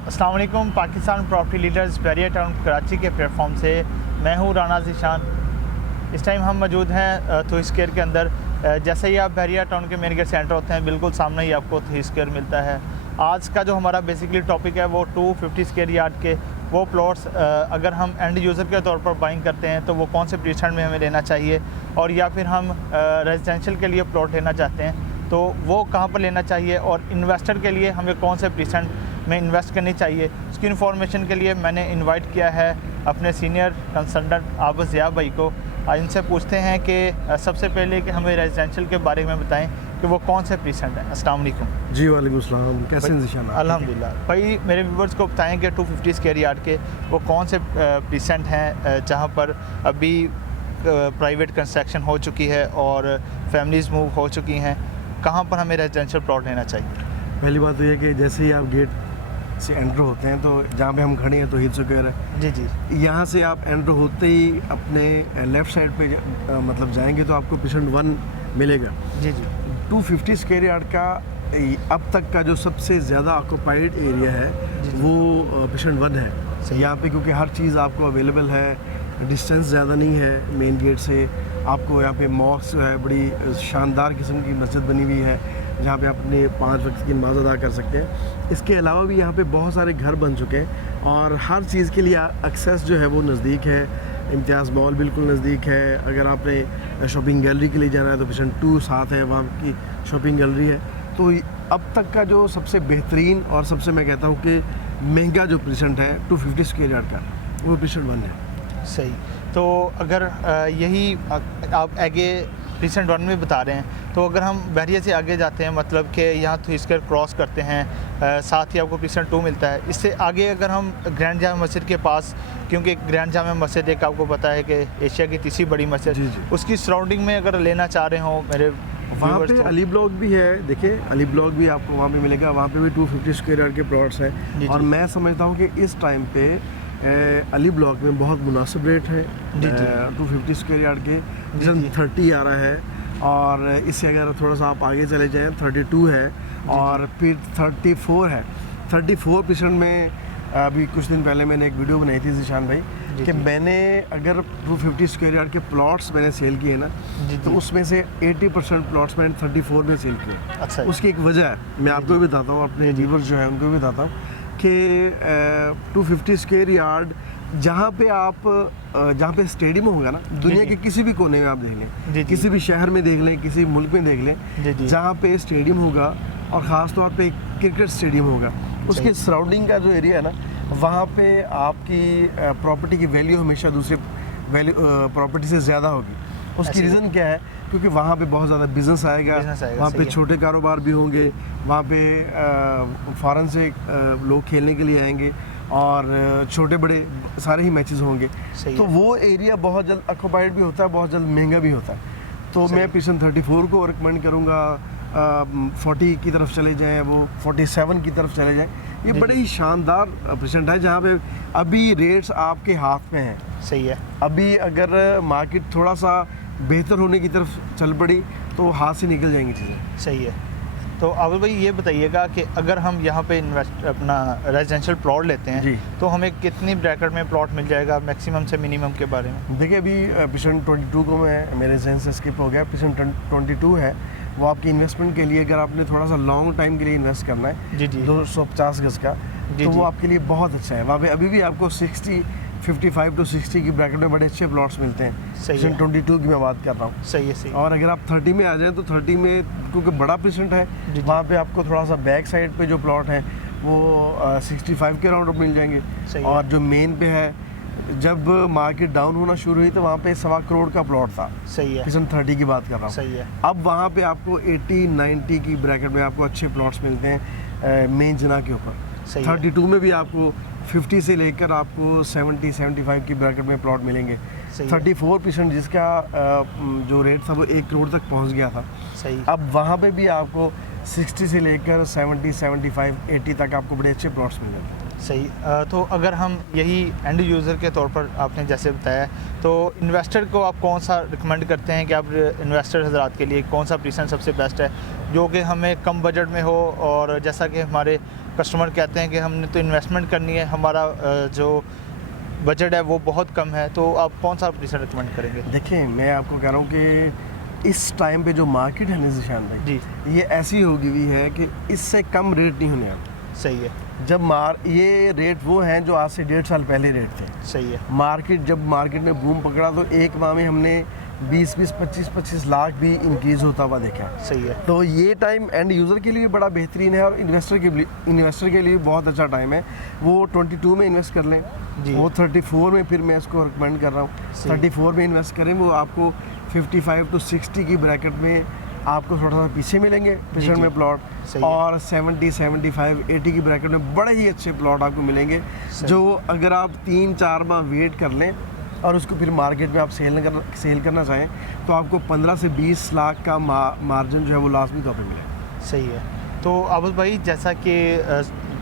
अस्सलाम वालेकुम। Pakistan property leaders Bahria town Karachi के प्लेटफॉर्म से मैं हूँ राना ज़ीशान। इस टाइम हम मौजूद हैं थोई स्क्वायर के अंदर। जैसे ही आप बैरिया टाउन के मेन गेट से एंटर होते हैं, बिल्कुल सामने ही आपको थोई स्क्वायर मिलता है। आज का जो हमारा बेसिकली टॉपिक है वो 250 स्क्वायर यार्ड के वो प्लॉट्स अगर हम एंड यूज़र के तौर पर बाइंग करते हैं तो वो कौन से पोजीशन में हमें लेना चाहिए, और या फिर हम रेजिडेंशियल के लिए प्लॉट लेना चाहते हैं तो वो कहाँ पर लेना चाहिए, और इन्वेस्टर के लिए हमें कौन से पोजीशन में इन्वेस्ट करनी चाहिए, उसकी इन्फॉर्मेशन के लिए मैंने इनवाइट किया है अपने सीनियर कंसल्टेंट आबिद ज़िया भाई को। इनसे पूछते हैं कि सबसे पहले कि हमें रेजिडेंशियल के बारे में बताएं कि वो कौन से परसेंट है। अस्सलाम वालेकुम। जी वालेकुम सलाम, कैसे हैं ज़ीशान? अल्हम्दुलिल्लाह। भाई मेरे व्यूवर्स को बताएं कि 250 स्क्वायर यार्ड के वो कौन से परसेंट हैं जहां पर अभी प्राइवेट कंस्ट्रक्शन हो चुकी है और फैमिलीज़ मूव हो चुकी हैं, कहां पर हमें रेजिडेंशियल प्लॉट लेना चाहिए? पहली बात तो ये कि जैसे ही आप गेट से एंटर होते हैं तो जहाँ पे हम खड़े हैं तो हिल स्क्वायर है। जी जी। यहाँ से आप एंटर होते ही अपने लेफ़्ट साइड पे मतलब जाएंगे तो आपको पेशेंट 1 मिलेगा। जी जी। 250 स्क्वायर यार्ड का अब तक का जो सबसे ज़्यादा ऑक्यूपाइड एरिया है वो पेशेंट 1 है। यहाँ पे क्योंकि हर चीज़ आपको अवेलेबल है, डिस्टेंस ज़्यादा नहीं है मेन गेट से। आपको यहाँ पे मॉस्क है, बड़ी शानदार किस्म की मस्जिद बनी हुई है जहाँ पे आप अपने 5 वक्त की नमाज अदा कर सकते हैं। इसके अलावा भी यहाँ पे बहुत सारे घर बन चुके हैं और हर चीज़ के लिए एक्सेस जो है वो नज़दीक है। इम्तियाज़ मॉल बिल्कुल नज़दीक है। अगर आपने शॉपिंग गैलरी के लिए जाना है तो पेशेंट 2 साथ है, वहाँ की शॉपिंग गैलरी है। तो अब तक का जो सबसे बेहतरीन और सबसे मैं कहता हूँ कि महंगा जो पेशेंट है 250 स्क्वायर यार्ड का, वो पेशेंट 1 है। सही। तो अगर यही आप आगे रिसेंट 1 में बता रहे हैं, तो अगर हम बैरिया से आगे जाते हैं, मतलब कि यहाँ थोई स्क्वायर क्रॉस करते हैं, साथ ही आपको रिसेंट 2 मिलता है। इससे आगे अगर हम ग्रैंड जामा मस्जिद के पास, क्योंकि ग्रैंड जामा मस्जिद एक आपको पता है कि एशिया की तीसरी बड़ी मस्जिद, उसकी सराउंडिंग में अगर लेना चाह रहे हो मेरे वहाँ पे तो अली ब्लॉक भी है। देखिए अली ब्लॉक भी आपको वहाँ पे मिलेगा, वहाँ पे भी 250 स्क्वायर यार्ड के प्लॉट्स हैं। और मैं समझता हूँ कि इस टाइम पे अली ब्लॉक में बहुत मुनासिब रेट है 250 स्क्वायर यार्ड के। 30 आ रहा है और इससे अगर थोड़ा सा आप आगे चले जाएँ 32 है और फिर 34 है। 34% में अभी कुछ दिन पहले मैंने एक वीडियो बनाई थी ज़ीशान भाई कि मैंने अगर 250 स्क्वायर यार्ड के प्लॉट्स मैंने सेल किए ना तो उसमें से 80% प्लॉट्स मैंने 34 में सेल किए। अच्छा। उसकी एक वजह है, मैं आपको भी बताता हूँ, अपने व्यूअर्स जो है उनको भी बताता हूँ कि 250 स्क्वायर यार्ड जहाँ पे स्टेडियम होगा ना, दुनिया के किसी भी कोने में आप देख लें, किसी भी शहर में देख लें, किसी मुल्क में देख लें, जहाँ पे स्टेडियम होगा और ख़ास तौर पे क्रिकेट स्टेडियम होगा, उसके सराउंडिंग का जो एरिया है ना, वहाँ पे आपकी प्रॉपर्टी की वैल्यू हमेशा दूसरे प्रॉपर्टी से ज़्यादा होगी। उसकी रीज़न क्या है? क्योंकि वहाँ पे बहुत ज़्यादा बिज़नेस आएगा, वहाँ पे छोटे कारोबार भी होंगे, वहाँ पे फ़ॉरेन से लोग खेलने के लिए आएंगे और छोटे बड़े सारे ही मैचेस होंगे। तो वो एरिया बहुत जल्द ऑक्यूपाइड भी होता है, बहुत जल्द महंगा भी होता है। तो मैं पेशेंट 34 को रिकमेंड करूँगा 40 की तरफ चले जाएँ, वो 47 की तरफ चले जाएँ। ये बड़े ही शानदार पेशेंट है जहाँ पे अभी रेट्स आपके हाथ में हैं। सही है। अभी अगर मार्केट थोड़ा सा बेहतर होने की तरफ चल पड़ी तो हाथ से निकल जाएंगी चीज़ें। सही है। तो आबिद भाई ये बताइएगा कि अगर हम यहाँ पे अपना रेजिडेंशियल प्लॉट लेते हैं तो हमें कितनी ब्रैकेट में प्लॉट मिल जाएगा, मैक्सिमम से मिनिमम के बारे में? देखिए अभी पेशेंट 22 को मैं मेरे जहन से स्किप हो गया। पेशेंट 22 है, वो आपकी इन्वेस्टमेंट के लिए, अगर आपने थोड़ा सा लॉन्ग टाइम के लिए इन्वेस्ट करना है 250 गज का, तो वो आपके लिए बहुत अच्छा है। वहाँ पे अभी भी आपको 55 to 60 की ब्रैकेट में बड़े अच्छे प्लॉट्स मिलते हैं। पेशेंट 22 की मैं बात कर रहा हूँ। सही है। सही। और अगर आप 30 में आ जाएं तो 30 में क्योंकि बड़ा पेशेंट है, वहाँ पे आपको थोड़ा सा बैक साइड पे जो प्लॉट है वो 65 के राउंड मिल जाएंगे। और जो मेन पे है, जब मार्केट डाउन होना शुरू हुई तो वहाँ पे 1.25 करोड़ का प्लॉट था। सही है। पेशेंट 30 की बात कर रहा हूँ। सही है। अब वहाँ पे आपको 80-90 की ब्रैकेट में आपको अच्छे प्लॉट्स मिलते हैं मेन जना के ऊपर। 32 में भी आपको 50 से लेकर आपको 70-75 की ब्रैकेट में प्लॉट मिलेंगे। 34% जिसका जो रेट था वो 1 करोड़ तक पहुंच गया था। सही। अब वहाँ पे भी आपको 60 से लेकर 70, 75, 80 तक आपको बड़े अच्छे प्लॉट्स मिल जाते हैं। सही। तो अगर हम यही एंड यूज़र के तौर पर आपने जैसे बताया, तो इन्वेस्टर को आप कौन सा रिकमेंड करते हैं कि आप इन्वेस्टर हजरात के लिए कौन सा परसेंट सबसे बेस्ट है जो कि हमें कम बजट में हो, और जैसा कि हमारे कस्टमर कहते हैं कि हमने तो इन्वेस्टमेंट करनी है, हमारा जो बजट है वो बहुत कम है, तो आप कौन सा प्रीसेट रिकमेंड करेंगे? देखिए, मैं आपको कह रहा हूँ कि इस टाइम पे जो मार्केट है ना ज़ीशान भाई, जी ये ऐसी होगी हुई है कि इससे कम रेट नहीं होने वाला। सही है, जब ये रेट वो हैं जो आज से 1.5 साल पहले रेट थे। सही है, जब मार्केट में बूम पकड़ा तो एक माह में हमने 20-20, 25-25 लाख भी इंक्रीज़ होता हुआ देखा। सही है, तो ये टाइम एंड यूज़र के लिए भी बड़ा बेहतरीन है और इन्वेस्टर के लिए भी बहुत अच्छा टाइम है। वो 22 में इन्वेस्ट कर लें, जी। वो 34 में फिर मैं इसको रिकमेंड कर रहा हूँ, सही। 34 में इन्वेस्ट करें। वो आपको 55 to 60 की ब्रैकेट में आपको थोड़ा सा पीछे मिलेंगे पिछड़ जी। में प्लॉट, सही है। और 70, 75, 80 की ब्रैकेट में बड़े ही अच्छे प्लॉट आपको मिलेंगे, सही। जो अगर आप 3-4 माह वेट कर लें और उसको फिर मार्केट में आप सेल करना चाहें तो आपको 15 से 20 लाख का मार्जिन जो है वो लाजमी तौर पे मिलेगा। सही है। तो आबद भाई, जैसा कि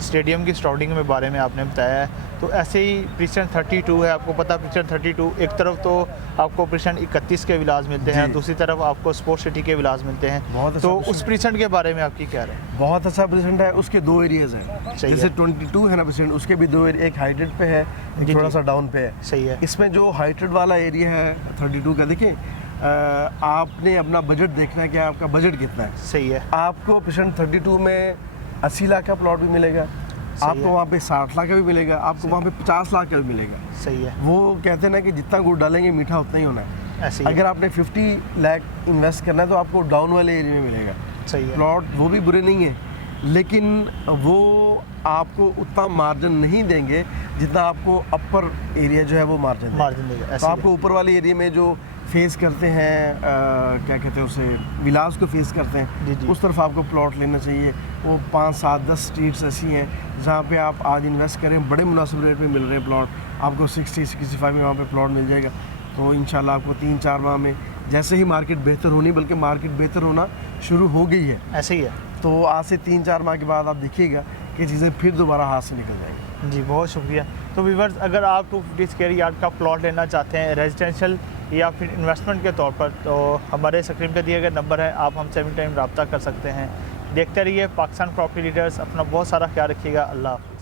स्टेडियम की स्टार्टिंग में बारे में आपने बताया है, तो ऐसे ही प्रीसेशन 32 है, आपको पता है प्रीसेशन 32 एक तरफ तो आपको प्रीसेशन 31 के विलाज मिलते हैं, जी। दूसरी तरफ आपको स्पोर्ट्स सिटी के विलाज मिलते हैं। बहुत अच्छा तो प्रीसेशन उस प्रीसेशन के बारे में आपकी क्या राय है? बहुत अच्छा परसेंट है, उसके 2 एरियाज़ हैं। सही जैसे है। 22 है ना परसेंट, उसके भी 2 एरिया, एक हाइटेड पे है, एक जी, थोड़ा जी। सा डाउन पे है। सही है, इसमें जो हाइटेड वाला एरिया है 32 का, देखिए आपने अपना बजट देखना है कि आपका बजट कितना है। सही है, आपको परसेंट 32 में 80 लाख का प्लॉट भी मिलेगा, आपको है। वहाँ पे 60 लाख का भी मिलेगा, आपको वहाँ पे 50 लाख का भी मिलेगा। सही है, वो कहते हैं ना कि जितना गुड़ डालेंगे मीठा उतना ही होना है। ऐसे ही है। अगर आपने 50 लाख इन्वेस्ट करना है तो आपको डाउन वाले एरिया में मिलेगा। सही है, प्लॉट वो भी बुरे नहीं है, लेकिन वो आपको उतना मार्जिन नहीं देंगे जितना आपको अपर एरिया जो है वो मार्जिन देगा। मार्जिन देगा, तो ऐसे ही आपको ऊपर वाले एरिया में जो फेस करते हैं क्या कहते हैं उसे, विलास को फेस करते हैं, जी, जी। उस तरफ आपको प्लॉट लेना चाहिए। वो 5, 7, 10 स्ट्रीट्स ऐसी हैं जहाँ पे आप आज इन्वेस्ट करें, बड़े मुनासिब रेट में मिल रहे हैं प्लॉट, आपको 60-65 में वहाँ पे प्लॉट मिल जाएगा। तो इंशाल्लाह आपको 3-4 माह में जैसे ही मार्केट बेहतर होनी, बल्कि मार्केट बेहतर होना शुरू हो गई है, ऐसे ही है। तो आज से 3-4 माह के बाद आप देखिएगा कि चीज़ें फिर दोबारा हाथ से निकल जाएंगी। जी, बहुत शुक्रिया। तो व्यूअर्स, अगर आप 250 स्क्वायर यार्ड का प्लॉट लेना चाहते हैं रेजिडेंशियल या फिर इन्वेस्टमेंट के तौर पर, तो हमारे स्क्रीन पे दिए गए नंबर है, आप हमसे एनी टाइम रब्ता कर सकते हैं। देखते रहिए पाकिस्तान प्रॉपर्टी लीडर्स। अपना बहुत सारा ख्याल रखिएगा। अल्लाह हाफ़िज़।